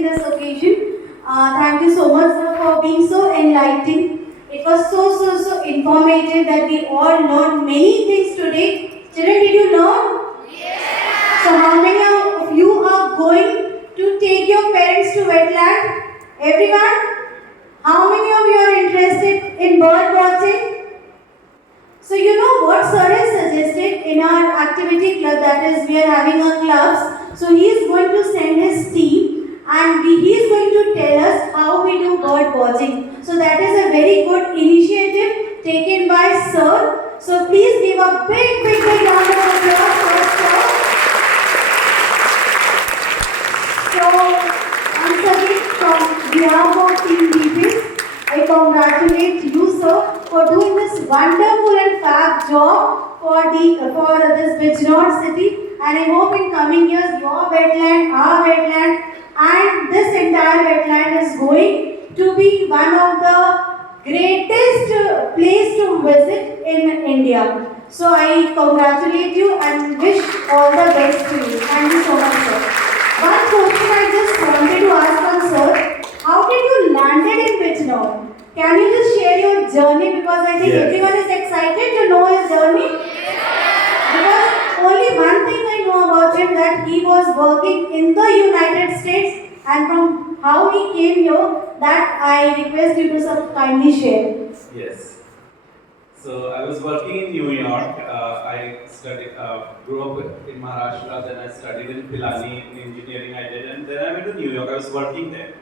in this occasion. Thank you so much, sir, for being so enlightening. It was so informative that we all learned many things today. Children, did you learn? So how many of you are going to take your parents to wetland? Everyone? How many of you are interested in bird watching? So you know what sir has suggested in our activity club, that is we are having a clubs. So he is going to send his team and he is going to tell us how we do bird watching. So that is a very good initiative taken by sir. So please give a big round of applause for sir. So once again from behalf of Team Beaches, I congratulate you, sir, for doing this wonderful and fab job for this Bijnor city. And I hope in coming years, your wetland, our wetland, and this entire wetland is going to be one of the greatest place to visit in India. So I congratulate you and wish all the best to you. Thank you so much, sir. One question I just wanted to ask on sir. How did you landed in Bijnor? Can you just share your journey, because I think everyone is excited to know his journey? Because only one thing I know about him, that he was working in the United States, and from how he came here, that I request you to kindly share. Yes. So I was working in New York. Grew up in Maharashtra. Then I studied in Pilani in engineering. I did, and then I went to New York. I was working there.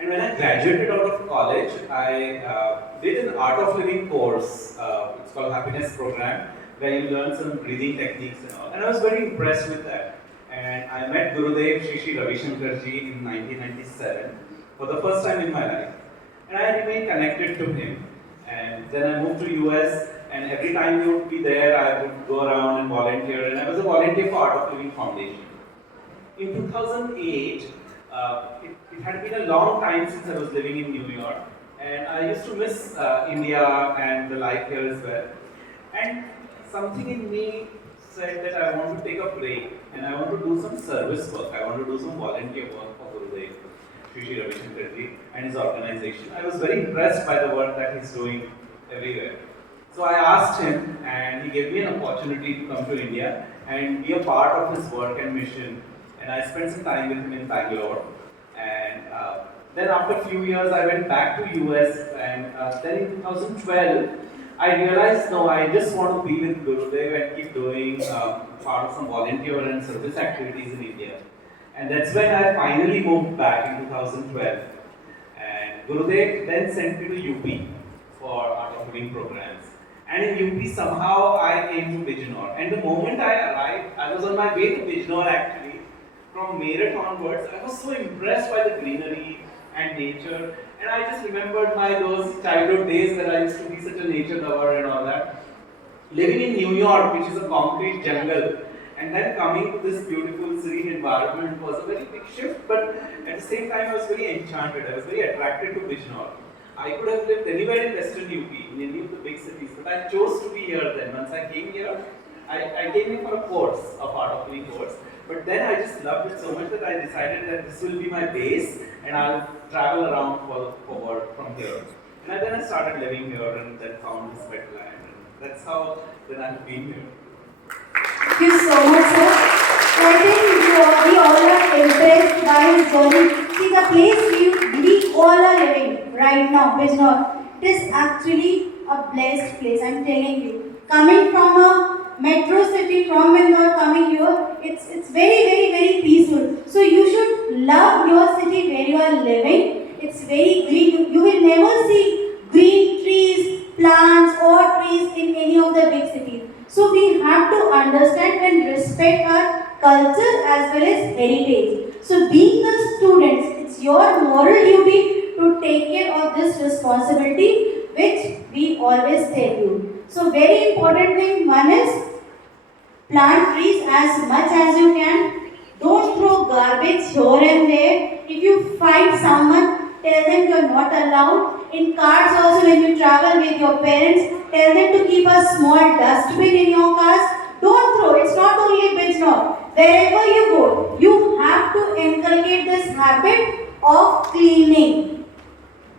And when I graduated out of college, I did an Art of Living course. It's called Happiness Program, where you learn some breathing techniques and all. And I was very impressed with that. And I met Gurudev Shri Ravi Shankarji in 1997 for the first time in my life. And I remained connected to him. And then I moved to US, and every time he would be there, I would go around and volunteer. And I was a volunteer for Art of Living Foundation. In 2008, it had been a long time since I was living in New York, and I used to miss India and the life here as well. And something in me said that I want to take a break and I want to do some service work. I want to do some volunteer work for Gurudev Shri Ravi Shankarji and his organization. I was very impressed by the work that he's doing everywhere. So I asked him, and he gave me an opportunity to come to India and be a part of his work and mission. And I spent some time with him in Bangalore. And then after a few years, I went back to US. And then in 2012, I realized, no, I just want to be with Gurudev and keep doing part of some volunteer and service activities in India. And that's when I finally moved back in 2012. And Gurudev then sent me to UP for Art of Living programs. And in UP, somehow I came to Bijnor. And the moment I arrived, I was on my way to Bijnor actually. From Meerut onwards, I was so impressed by the greenery and nature. And I just remembered those childhood days that I used to be such a nature lover and all that. Living in New York, which is a concrete jungle, and then coming to this beautiful, serene environment was a very big shift. But at the same time, I was very enchanted. I was very attracted to Bijnor. I could have lived anywhere in Western UP, in any of the big cities, but I chose to be here then. Once I came here, I came here for a course, a Art of Living course. But then I just loved it so much that I decided that this will be my base and I'll travel around forward from here. And then I started living here and then found this wetland. And that's how then I've been here. Thank you so much, sir. So I think we all are impressed by his journey. See, the place we all are living right now, Bijnor, it is actually a blessed place, I'm telling you. Coming from a metro city, from Indore, coming here, it's very peaceful. So you should love your city where you are living. It's very green. You will never see green trees, plants or trees in any of the big cities. So we have to understand and respect our culture as well as heritage. So being the students, it's your moral duty to take care of this responsibility, which we always tell you. So very important thing, one is plant trees as much as you can. Don't throw garbage here and there. If you find someone, tell them you are not allowed. In cars also, when you travel with your parents, tell them to keep a small dustbin in your cars. Don't throw. It's not only bins now. Wherever you go, you have to inculcate this habit of cleaning.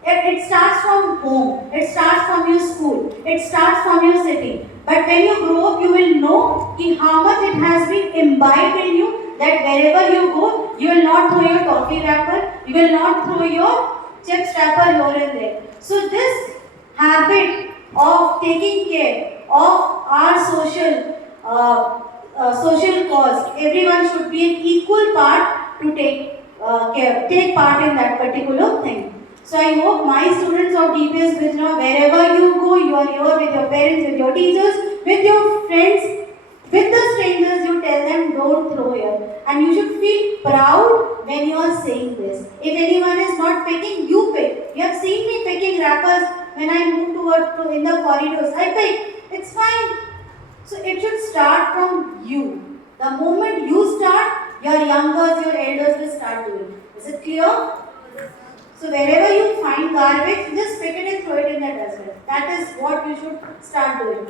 It starts from home, it starts from your school, it starts from your city. But when you grow up, you will know how much it has been imbibed in you that wherever you go, you will not throw your toffee wrapper, you will not throw your chips wrapper here and there. So this habit of taking care of our social cause, everyone should be an equal part to take part in that particular thing. So I hope my students of DPS Bijna, wherever you go, you are here with your parents, with your teachers, with your friends, with the strangers, you tell them don't throw here. And you should feel proud when you are saying this. If anyone is not picking, you pick. You have seen me picking wrappers when I move in the corridors. I pick. It's fine. So it should start from you. The moment you start, your youngers, your elders will start doing. Is it clear? So wherever you find garbage, just pick it and throw it in the dustbin. That is what you should start doing.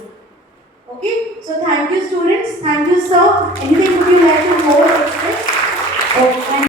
Okay? So thank you students. Thank you sir. Anything